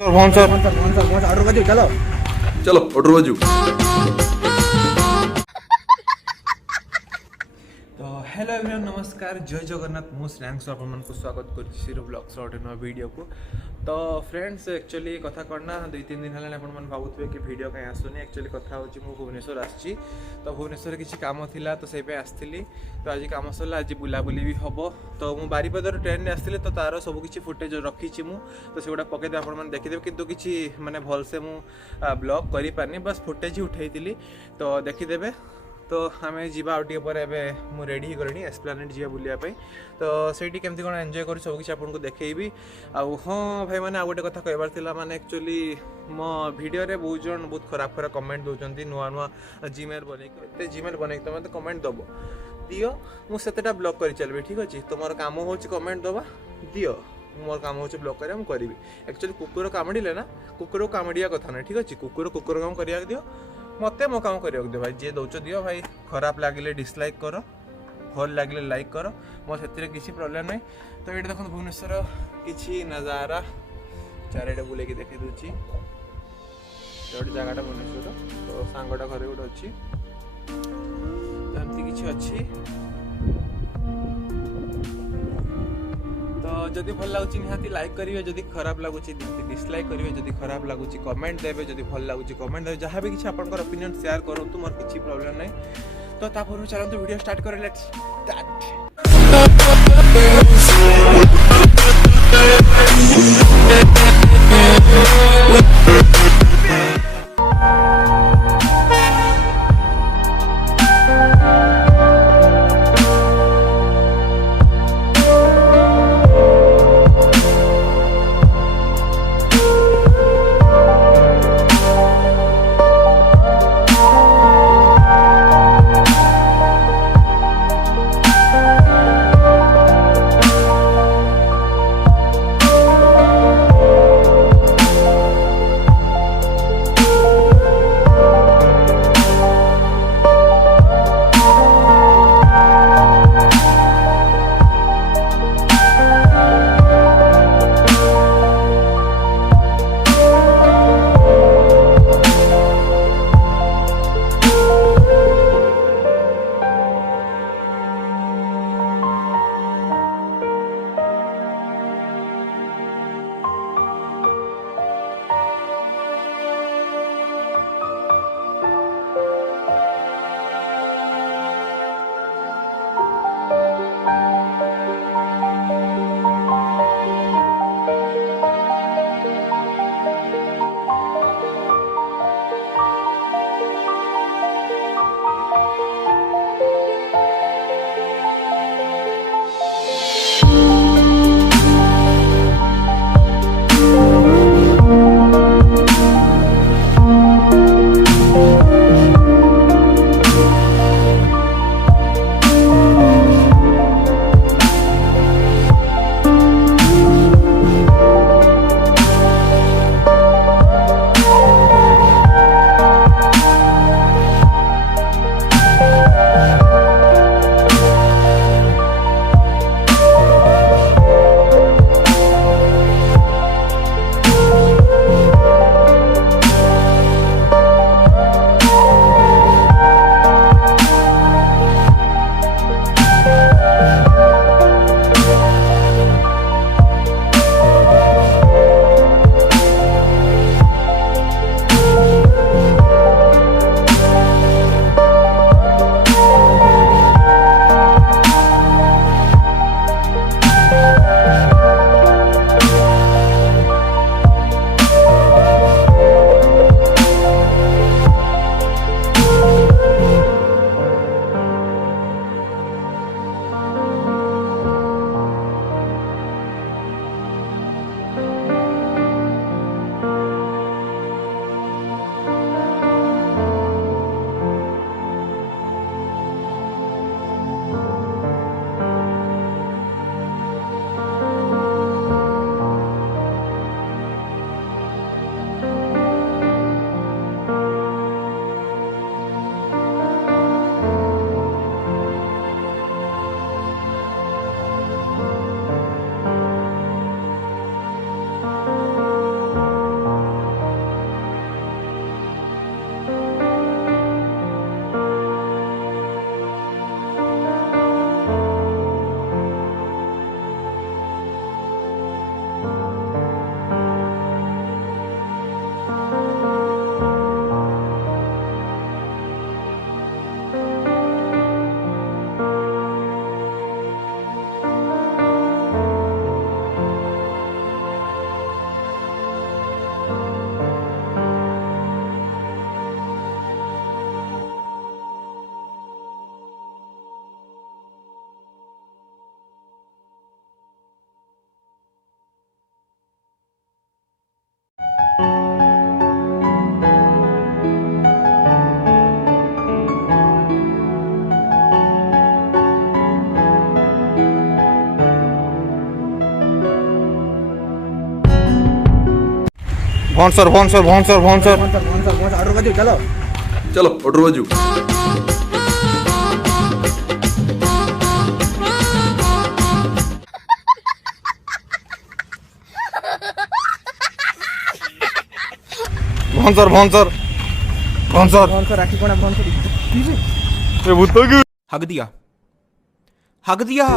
भोंसर order कर चलो चलो ऑर्डर बाजू। तो हेलो एवरीवन नमस्कार जय जगन्नाथ मु श्रेयान्शु आपन को स्वागत कर सिरु ब्लॉग्स नवा वीडियो को। तो फ्रेंड्स एक्चुअली कथा करना 2-3 दिन है आपन भावुवे कि वीडियो कहीं आसुनी। एक्चुअली कथा हूँ मुझे भुवनेश्वर आसी तो भुवनेश्वर किसी काम थिला तो से आसती तो आज काम सरला आज बुलाबुली भी हम। तो मुझे बारिपदार ट्रेन आसती तो तार सब किसी फुटेज रखी तो से गुड़ा पकईदे आप देखीदे कि किसी माने भलसे मु ब्लॉग कर पारनी बस फुटेज ही उठाई तो देखीदे। तो आम जा मुझे रेडी ही गली एस्प्लानेट जा बुलायापी तो सही केमती कौन एंजॉय कर सब किसी आपको देखी हाँ भाई मैंने गोटे कथा कहबार माने एक्चुअली मो वीडियो रे बहुत जन बहुत खराब खराब कमेंट दौरान नुआ नुआ जीमेल बन जीमेल बन तुम तो कमेंट दब दियो मुझे ब्लॉक कर चलि ठीक अच्छे। तुम काम हो कमेंट दबा दियो मोर काम हो ब्लॉक कर करी। एक्चुअली कुकुर कामुड़े ना कुकुर को कामुड़िया कथा ना ठीक अच्छे कुकुर कुकुर काम करा दियो मते मो काम करने दियो भाई जी दौच दियो भाई खराब लगे डिसलाइक कर भल लगे लाइक कर मोर से किसी प्रोब्लेम नहीं। तो ये देखो भुवनेश्वर किसी नजारा चारिटे बुले देखी दूची गोटे जगटा भुवनेश्वर तो सांगटा घर गोटे अच्छी तो एमती किसी अच्छी। तो जदि भल लगुच निहाती लाइक करेंगे जदि खराब लगुच डिसलाइक करेंगे जदि खराब लगुच कमेंट देवे जदि भल लगुच कमेंट देवे जहाँ भी किसी आपंकर ओपिनियन शेयर करूँ मोर किसी प्रॉब्लम नहीं। तो तापर चलते वीडियो स्टार्ट करें लेट्स स्टार्ट। भौंसर भौंसर भौंसर भौंसर ऑर्डर कर दो चलो चलो ऑर्डर बाजू भौंसर भौंसर भौंसर भौंसर राखी कोना भौंसर ये भूत हग दिया हग दिया